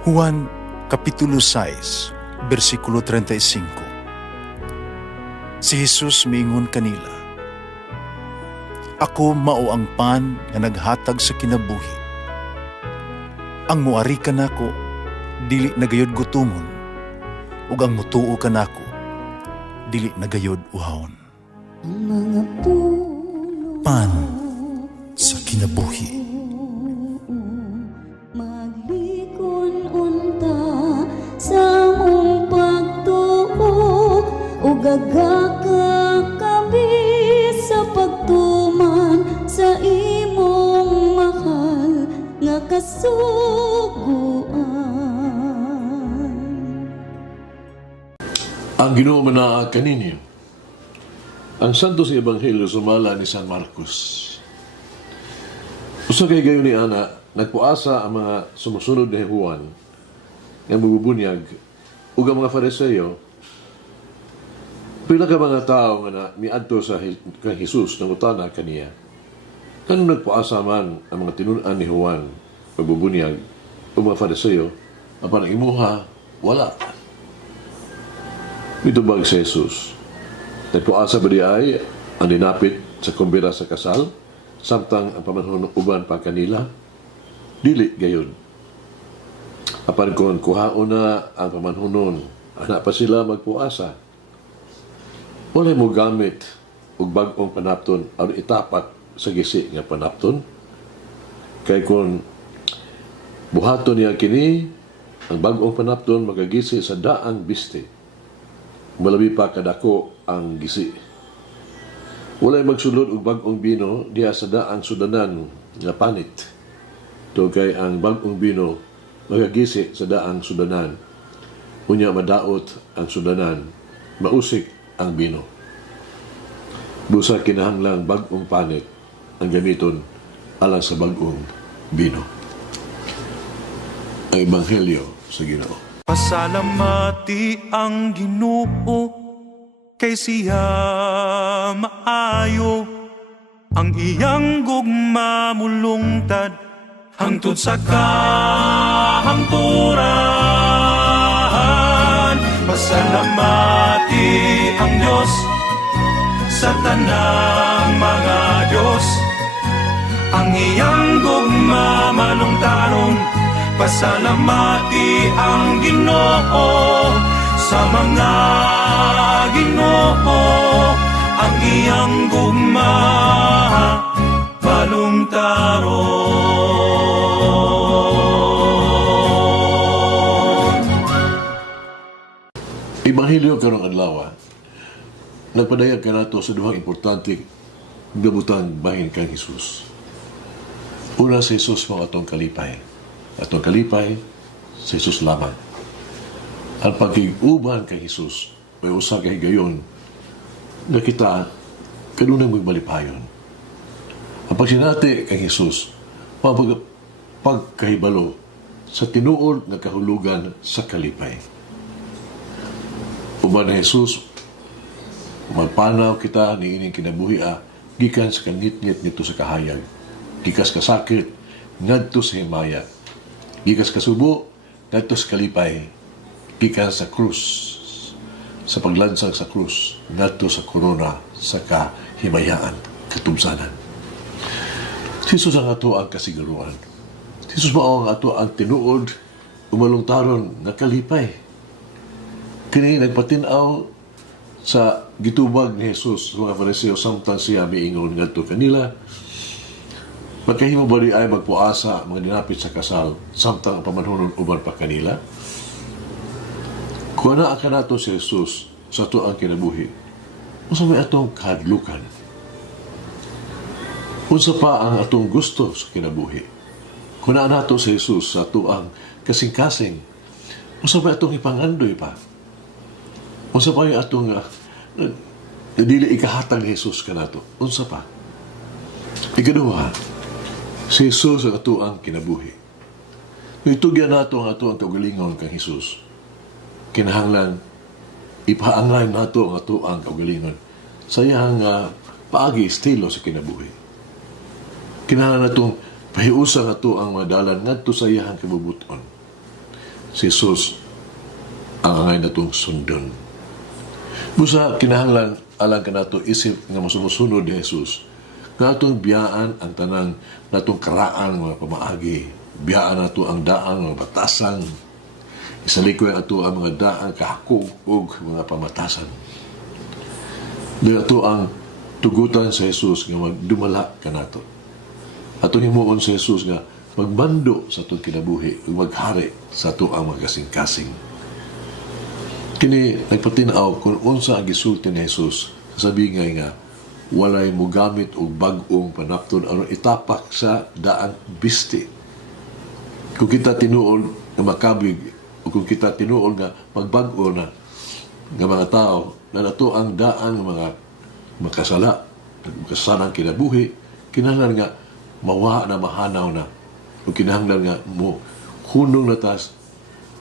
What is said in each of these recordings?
Juan Kapitulo 6, versikulo 35. Si Jesus miingon kanila, "Ako mao ang pan nga naghatag sa kinabuhi. Ang muari kanako dili nagayod gutomon, ug ang mutuo kanako dili nagayod uhawon." Ang mga puno Pan sa kinabuhi. maglikon unta sa mong pagtuo ug gagaka kami sa pagtuman sa imong mahal nga kasuguan. Ang Ginoo manaa kaninyo. Ang Santo sa Ebanghelyo sumala ni San Marcos. Usa kay gayon ni ana, nagpuasa ang mga sumusunod ni Juan nga magbubunyag ug ang mga Fariseo. Pila ka mga tao nga miadto sa kay Jesus nangutana kaniya. Kanang nagpuasa man ang mga tinun-an ni Juan magbubunyag ug mga Fariseo, apan ang imuha wala. Mitubag si Jesus. Nagpuasa ba di ay ang dinapit sa kumbira sa kasal, samtang ang pamanhon uban pa kanila? Dili gayon. Apan kung kuhaon na ang pamanhonon, anak pa sila magpuasa. Wala mo gamit og bag-ong panapton aron itapat sa gisi nga panapton. Kay kung buhaton niya kini, ang bag-ong panapton magagisi sa daang biste. Malabi pa kadako ang gisi. Walay magsulod og bag-ong bino diha sa daang sudanan nga panit. Tugay ang bag-ong bino magagisi sa daang sudanan. Unya madaot ang sudanan, mausik ang bino. Busa kinahanglang bag-ong panit ang gamiton alang sa bag-ong bino. Ang Ebanghelyo sa Ginoo. Pasalamati ang Ginoo kay siya maayo, ang iyang gugma mulungtad hangtod sa kahangturan. Pasalamati ang Diyos sa tanang mga Diyos, ang iyang gugma malungtaron. Pasalamati ang Ginoo sa mga Ginoo, ang iyang gugma balungtaron. Ebanghelyo karong adlaw, nagpadayag ka nato sa duhang importante gabutang bahin kang Jesus. Una si Jesus mo atong kalipay. Atong kalipay sa Jesus lamang. Ang pagkiguban kay Jesus may usa kay gayon na kita kanunang magmalipayon. Ang pagsinati kay Jesus pagkahibalo sa tinuod na kahulugan sa kalipay. Uban na Jesus, magpanaw kita ni ining kinabuhi gikan sa kanitnit nito sa kahayag, gikas ka sakit ngadto sa himaya, gikas kasubo ngadto sa kalipay, gikas sa krus, sa paglansang sa krus ngadto sa korona sa kahimayaan, katubsanan. Jesus ang ato ang kasiguruan. Jesus mao ang ato ang tinuod umalungtaron nga kalipay. Kini nagpatinaw sa gitubag ni Jesus sa mga Fariseo samtang siya miingon ngadto kanila. Magkahimo ba ay magpuasa mga dinapit sa kasal samtang ang pamanhonon uban pa kanila? Kung naa ka nato si Jesus sa ato ang kinabuhi, unsa may atong kahadlukan? Unsa pa ang atong gusto sa kinabuhi? Kung naa nato si Jesus sa ato ang kasing-kasing, unsa pa atong ipangandoy pa? Unsa pa yung atong dili ikahatag ni Jesus ka nato? Unsa pa? Ikaduha, si Jesus ang ato ang kinabuhi. Kung itugyan nato ang ato ang kaugalingon kang Jesus, kinahanglan ipaanglan nato ang ato ang kaugalingon sa iyang paagi estilo sa kinabuhi. Kinahanglan natong pahiusa nga to ang madalan ngadto sa iyang kabubuton. si Jesus ang angay natong sundon. Busa kinahanglan alang ka nato isip nga masusunod ni Jesus. Nga atong biyaan ang tanang natong karaan mga pamaagi. Biyaan nato ang daan mga batasan. Isalikoy ato ang mga daan kahakog ug mga pamatasan. Dili ato ang tugutan sa Jesus nga magdumala ka nato. Atong himuon sa Jesus nga magbando sa atong kinabuhi ug maghari sa ato ang mga kasing-kasing. Kini nagpatinaw kung unsa ang gisulti ni Jesus, sasabi nga walay mo gamit og bag-ong panapton aron itapak sa daan bisti. Kung kita tinuol nga makabig o kung kita tinuol nga magbag-o na nga mga tao na nato ang daan ng mga makasala, makasanang kinabuhi, kinahanglan nga mawa na mahanaw na o kinahanglan nga mo hunong natas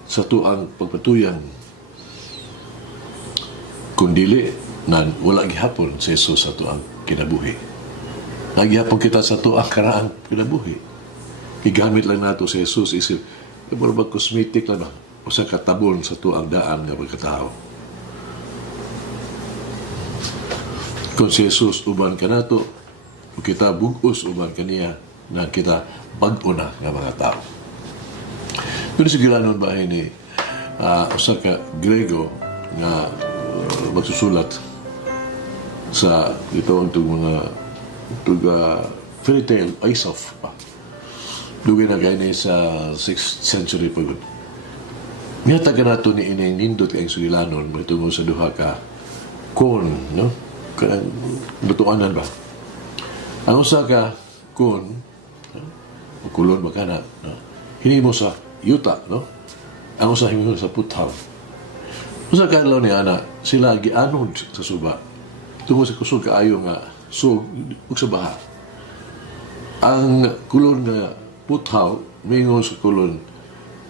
sa tuang pagpatuyang kundili na wala gihapon sa Jesus sa tuang kinabuhi. Nagihapon kita sa tuang karaang kinabuhi. Igamit lang nato sa Jesus isip, murag cosmetic lang o sa katabon sa tuang daan nga pagkatao. Kung si Jesus uban ka nato, o kita bugos uban kaniya na kita bag-o na nga mga tao. Pero sigilanon ba ni usa ka Grego nga magsusulat sa ito ang mga fairy tale Aesop pa. Dugay na gani sa 6th century pa gud. Miyata ka nato ni ining nindot kayong sugilanon matungod sa duha ka kon, no? Kanang lutuanan ba? Ang usa ka kon, kulon ba kana? No? Hinimo sa yuta, no? Ang usa hinimo sa puthaw. Usa ka adlaw ni ana, sila gianod sa suba. Tungod sa kusog kaayo nga sug ug sa baha. Ang kulon nga puthaw mingon sa kulon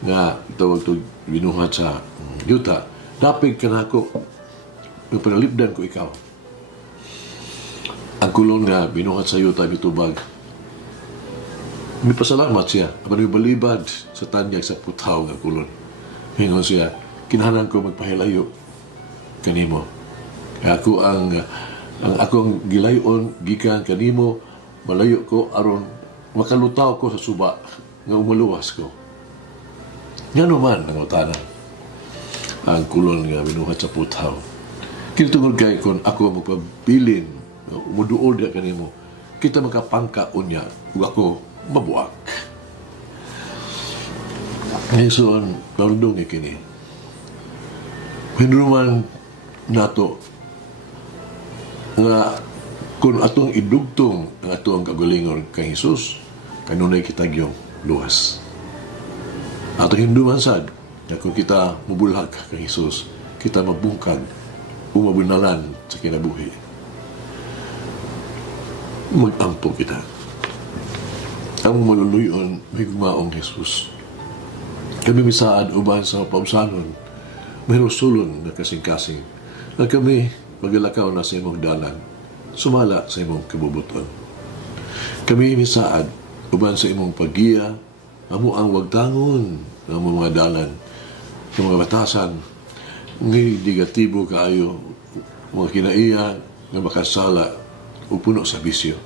nga tawag to ginuhat sa yuta, dapig kanako panalipdan ko ikaw. Ang kulon nga binuhat sa yuta mitubag. May pasalamat siya. Apan balibad sa tanyag sa puthaw nga kulon. Mingon siya, kinahanglan ko magpahilayo kanimo. Kaya ako ang akong gilayon gikan kanimo, malayo ko aron makalutaw ko sa suba nga umaluwas ko. Nga naman ang utanan ang kulon nga binuhat sa puthaw. Kinatungod kay kung ako magpabilin, umuduol diya kanimo, kita makapangka unya ug ako mabuak. Ngayon, nalundong ikini. Hinruman nato nga kung atong idugtong ang atong kagalingon kay Jesus, kanunay kita gyung luwas. Atong hinduman sad, nga kung kita mubulhag kay Jesus, kita mabungkag o mabunalan sa kinabuhi. Mag-ampo kita. Ang maluluyon may gumaong Jesus. Kami misaad uban sa pausanon, may rusulon na kasing-kasing na kami magalakaw na sa imong dalan, sumala sa imong kibubuton. Kami misaad uban sa imong paggiya, amo ang wagtangon ng mga dalan, ng mga batasan, ng negatibo kaayo, mga kinaiya, nga makasala o puno sa bisyo.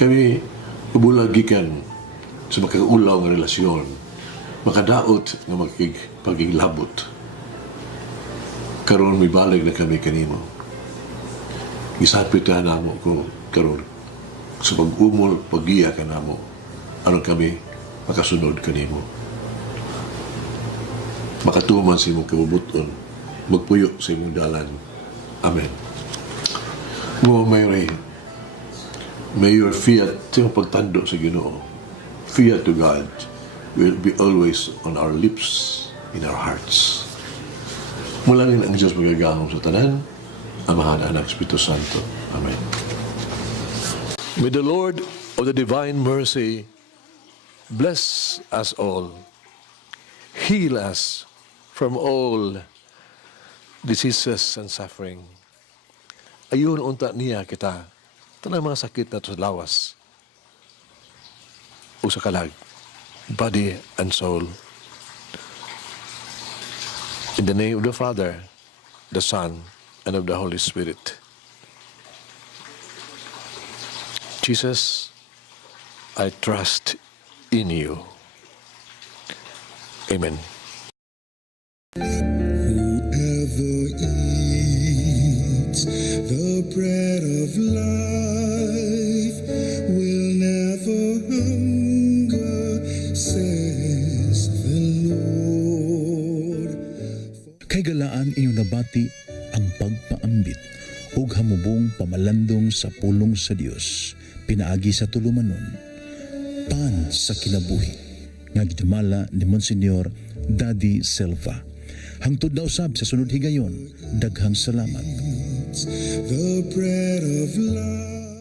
Kami ubulagikan sa makaulaw ng relasyon, makadaot nga pagkiglabot. Karon may balag na kami kanimo. Isapit na namo ko karon sa pag-umol, pag-iya ka namo, aron kami makasunod kanimo. Makatuman sa imong kabubuton, magpuyo sa imong dalan. Amen. Mo Mary, may your fiat, sa pagtando sa Ginoo, fiat to God, will be always on our lips, in our hearts. Mulangin ang Diyos magagahong sa tanan, Amahan, Anak, Espiritu Santo. Amen. May the Lord of the divine mercy bless us all, heal us from all diseases and suffering. Ayun unta niya kita, tanang mga sakit na sa lawas o sa kalag, body and soul. In the name of the Father, the Son, and of the Holy Spirit. Jesus, I trust in you. Amen. Whoever eats the bread of life will never hunger, says the Lord. Kay galaan inyo nabati ang pagpaambit ug hamubong pamalandong sa pulong sa Dios pinaagi sa tulumanon pan sa kinabuhi nga gidumala ni Monsignor Daddy Silva. Hangtod na usab sa sunod higayon, daghang salamat. The bread of life.